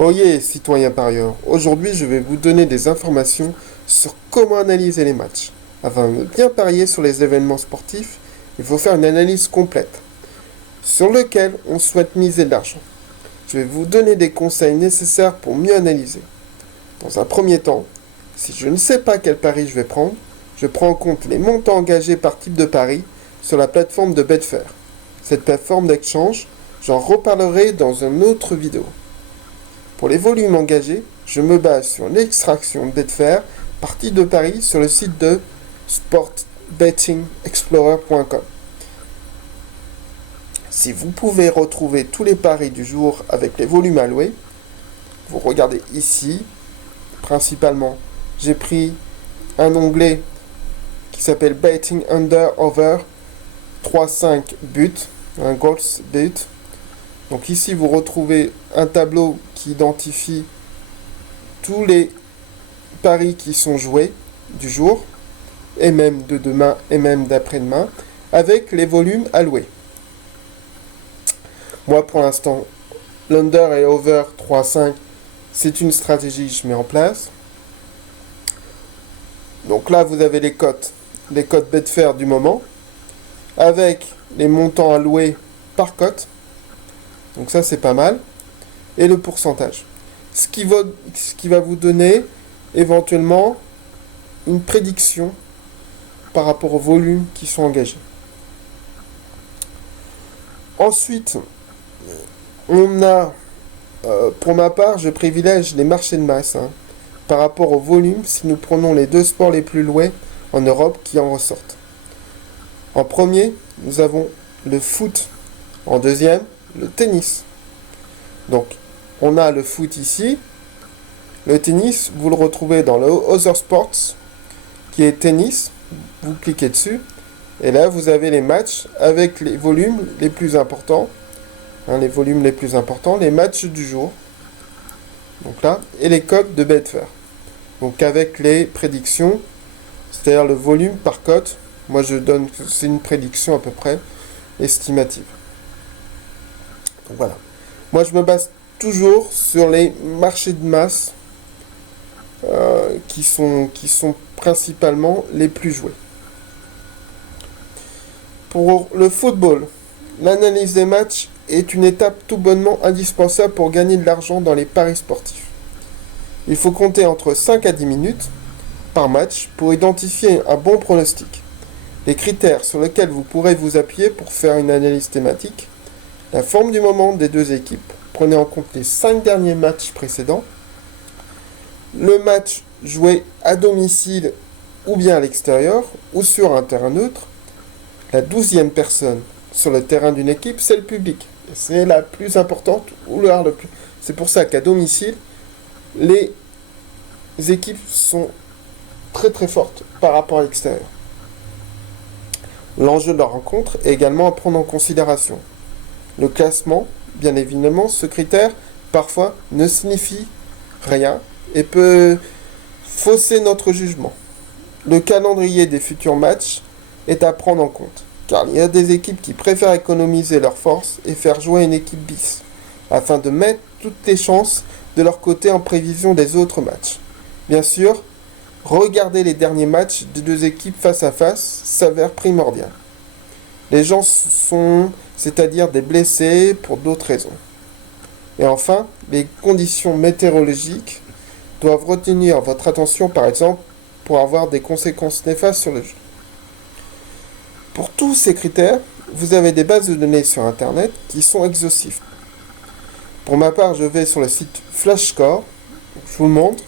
Oyez, citoyens parieurs, aujourd'hui je vais vous donner des informations sur comment analyser les matchs. Afin de bien parier sur les événements sportifs, il faut faire une analyse complète, sur lequel on souhaite miser de l'argent. Je vais vous donner des conseils nécessaires pour mieux analyser. Dans un premier temps, si je ne sais pas quel pari je vais prendre, je prends en compte les montants engagés par type de pari sur la plateforme de Betfair. Cette plateforme d'exchange, j'en reparlerai dans une autre vidéo. Pour les volumes engagés, je me base sur l'extraction de Betfair par type de pari sur le site de sportbettingexplorer.com. Si vous pouvez retrouver tous les paris du jour avec les volumes alloués, vous regardez ici, principalement, j'ai pris un onglet qui s'appelle Betting Under Over 3,5 buts, un goals but. Donc ici, vous retrouvez un tableau qui identifie tous les paris qui sont joués du jour, et même de demain, et même d'après-demain, avec les volumes alloués. Moi, pour l'instant, l'under et over 3,5, c'est une stratégie que je mets en place. Donc là, vous avez les cotes Betfair du moment, avec les montants alloués par cote. Donc ça, c'est pas mal. Et le pourcentage. Ce qui va vous donner éventuellement une prédiction par rapport aux volumes qui sont engagés. Ensuite, on a, pour ma part, je privilège les marchés de masse par rapport au volume si nous prenons les deux sports les plus loués en Europe qui en ressortent. En premier, nous avons le foot. En deuxième, le tennis. Donc, on a le foot ici. Le tennis, vous le retrouvez dans le Other Sports, qui est tennis. Vous cliquez dessus. Et là, vous avez les matchs avec les volumes les plus importants. Les matchs du jour. Donc là, et les cotes de Betfair. Donc avec les prédictions, c'est-à-dire le volume par cote. Moi, c'est une prédiction à peu près estimative. Donc voilà. Moi, je me base toujours sur les marchés de masse qui sont principalement les plus joués. Pour le football, l'analyse des matchs est une étape tout bonnement indispensable pour gagner de l'argent dans les paris sportifs. Il faut compter entre 5 à 10 minutes par match pour identifier un bon pronostic. Les critères sur lesquels vous pourrez vous appuyer pour faire une analyse thématique: la forme du moment des deux équipes. Prenez en compte les 5 derniers matchs précédents. Le match joué à domicile ou bien à l'extérieur ou sur un terrain neutre. La 12e personne sur le terrain d'une équipe, c'est le public. C'est la plus importante ou le plus. C'est pour ça qu'à domicile, les équipes sont très très fortes par rapport à l'extérieur. L'enjeu de la rencontre est également à prendre en considération. Le classement, bien évidemment, ce critère, parfois, ne signifie rien et peut fausser notre jugement. Le calendrier des futurs matchs est à prendre en compte, car il y a des équipes qui préfèrent économiser leurs forces et faire jouer une équipe bis, afin de mettre toutes les chances de leur côté en prévision des autres matchs. Bien sûr, regarder les derniers matchs des deux équipes face à face s'avère primordial. Les gens sont, c'est-à-dire des blessés pour d'autres raisons. Et enfin, les conditions météorologiques doivent retenir votre attention, par exemple, pour avoir des conséquences néfastes sur le jeu. Pour tous ces critères, vous avez des bases de données sur Internet qui sont exhaustives. Pour ma part, je vais sur le site FlashScore. Je vous le montre.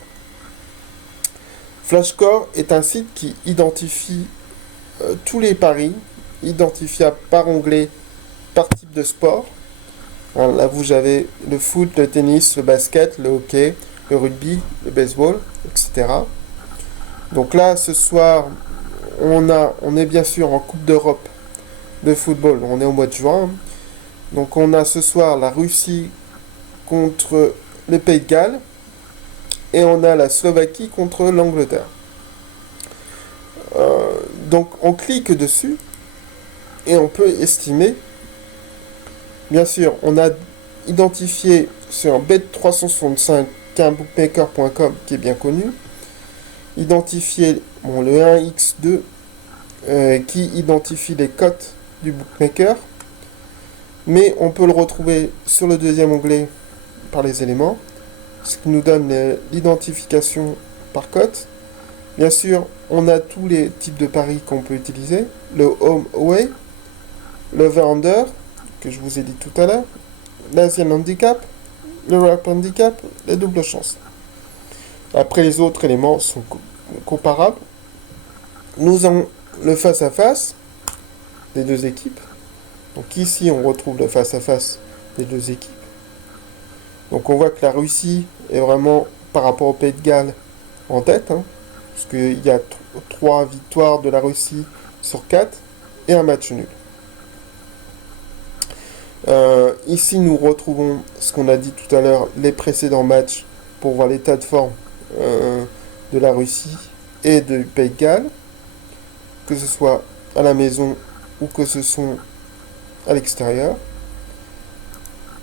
FlashScore est un site qui identifie tous les paris, identifiables par onglet, par type de sport. Alors là, vous avez le foot, le tennis, le basket, le hockey, le rugby, le baseball, etc. Donc là, ce soir, on est bien sûr en Coupe d'Europe de football. On est au mois de juin. Donc on a ce soir la Russie contre le Pays de Galles. Et on a la Slovaquie contre l'Angleterre. Donc on clique dessus et on peut estimer. Bien sûr, on a identifié sur bet365, bookmaker.com qui est bien connu. Identifier le 1x2 qui identifie les cotes du bookmaker. Mais on peut le retrouver sur le deuxième onglet par les éléments, ce qui nous donne l'identification par cote. Bien sûr, on a tous les types de paris qu'on peut utiliser. Le home away, le over-under, que je vous ai dit tout à l'heure, l'Asian handicap, le wrap handicap, les doubles chances. Après, les autres éléments sont comparables. Nous avons le face-à-face des deux équipes. Donc ici, on retrouve le face-à-face des deux équipes. Donc on voit que la Russie est vraiment, par rapport au Pays de Galles, en tête, parce qu'il y a 3 victoires de la Russie sur 4 et un match nul. Ici, nous retrouvons ce qu'on a dit tout à l'heure, les précédents matchs, pour voir l'état de forme de la Russie et du Pays de Galles, que ce soit à la maison ou que ce soit à l'extérieur.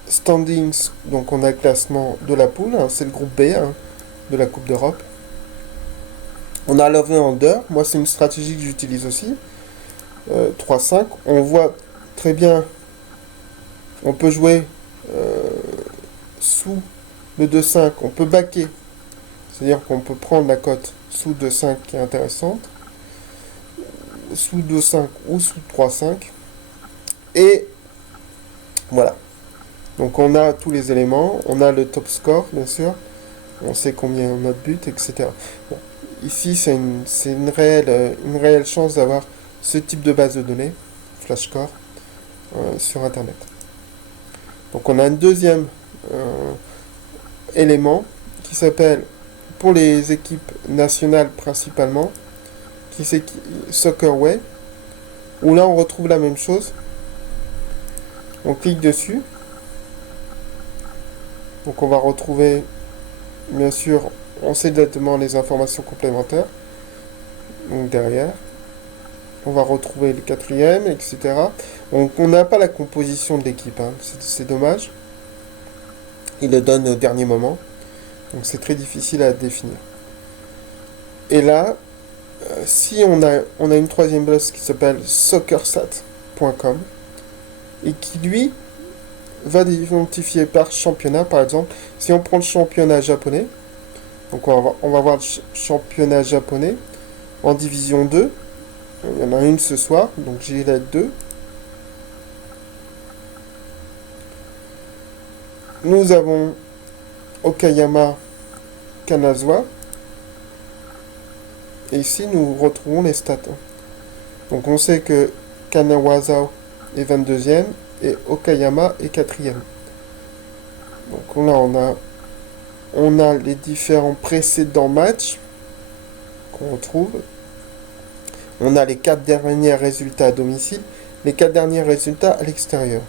Standings, donc on a le classement de la poule, c'est le groupe B de la Coupe d'Europe. On a l'over-under, moi c'est une stratégie que j'utilise aussi, 3-5. On voit très bien, on peut jouer sous le 2-5, on peut backer, c'est-à-dire qu'on peut prendre la cote sous 2-5 qui est intéressante, sous 2-5 ou sous 3-5, et voilà. Donc on a tous les éléments, on a le top score bien sûr, on sait combien on a de buts, etc. Bon, ici c'est une réelle chance d'avoir ce type de base de données, FlashScore, sur Internet. Donc on a un deuxième élément qui s'appelle, pour les équipes nationales principalement, qui c'est Soccerway, où là on retrouve la même chose. On clique dessus. Donc on va retrouver, bien sûr, on sait exactement les informations complémentaires. Donc derrière, on va retrouver le quatrième, etc. Donc on n'a pas la composition de l'équipe, c'est dommage. Il le donne au dernier moment. Donc c'est très difficile à définir. Et là, si on a une troisième base qui s'appelle soccersat.com et qui lui va identifier par championnat, par exemple. Si on prend le championnat japonais, donc on va voir le championnat japonais en division 2. Il y en a une ce soir, donc j'ai la 2. Nous avons Okayama Kanazawa. Et ici, nous retrouvons les stats. Donc on sait que Kanazawa est 22e et Okayama est 4e. Donc là, on a les différents précédents matchs qu'on retrouve. On a les 4 derniers résultats à domicile, les 4 derniers résultats à l'extérieur.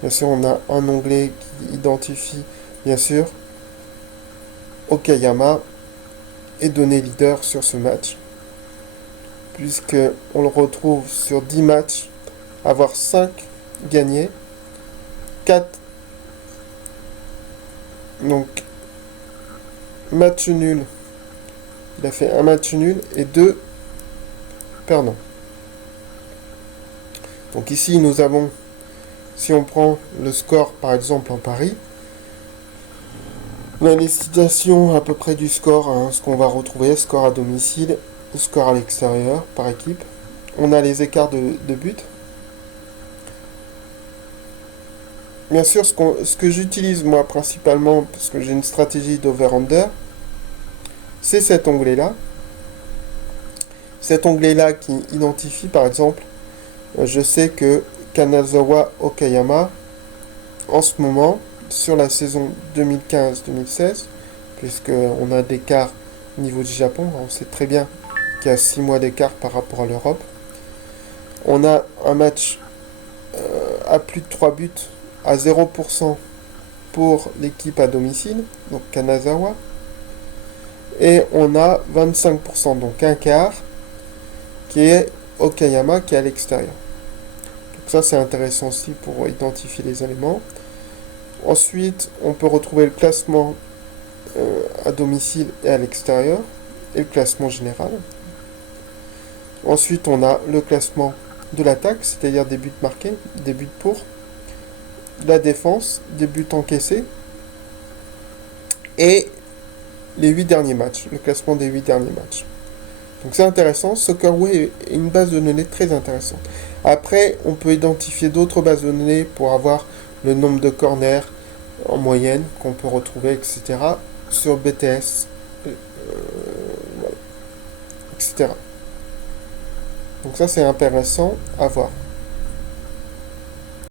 Bien sûr, on a un onglet qui identifie, bien sûr, Okayama est donné leader sur ce match, puisque on le retrouve sur 10 matchs, avoir 5 gagnés, 4 donc match nul. Il a fait un match nul et 2 perdants. Donc ici nous avons, si on prend le score par exemple en Paris, on a les citations à peu près du score, ce qu'on va retrouver, score à domicile, score à l'extérieur par équipe. On a les écarts de but. Bien sûr, ce que j'utilise moi principalement, parce que j'ai une stratégie d'over-under, c'est cet onglet-là. Cet onglet-là qui identifie, par exemple, je sais que Kanazawa Okayama, en ce moment, sur la saison 2015-2016, puisqu'on a d'écart au niveau du Japon, on sait très bien qu'il y a 6 mois d'écart par rapport à l'Europe. On a un match à plus de 3 buts à 0% pour l'équipe à domicile, donc Kanazawa. Et on a 25%, donc un quart, qui est Okayama, qui est à l'extérieur. Donc ça, c'est intéressant aussi pour identifier les éléments. Ensuite, on peut retrouver le classement à domicile et à l'extérieur, et le classement général. Ensuite, on a le classement de l'attaque, c'est-à-dire des buts marqués, des buts pour, la défense, des buts encaissés, et les 8 derniers matchs, le classement des 8 derniers matchs. Donc c'est intéressant, Soccerway est une base de données très intéressante. Après, on peut identifier d'autres bases de données pour avoir le nombre de corners en moyenne qu'on peut retrouver, etc. sur BTS, voilà, etc. Donc ça c'est intéressant à voir.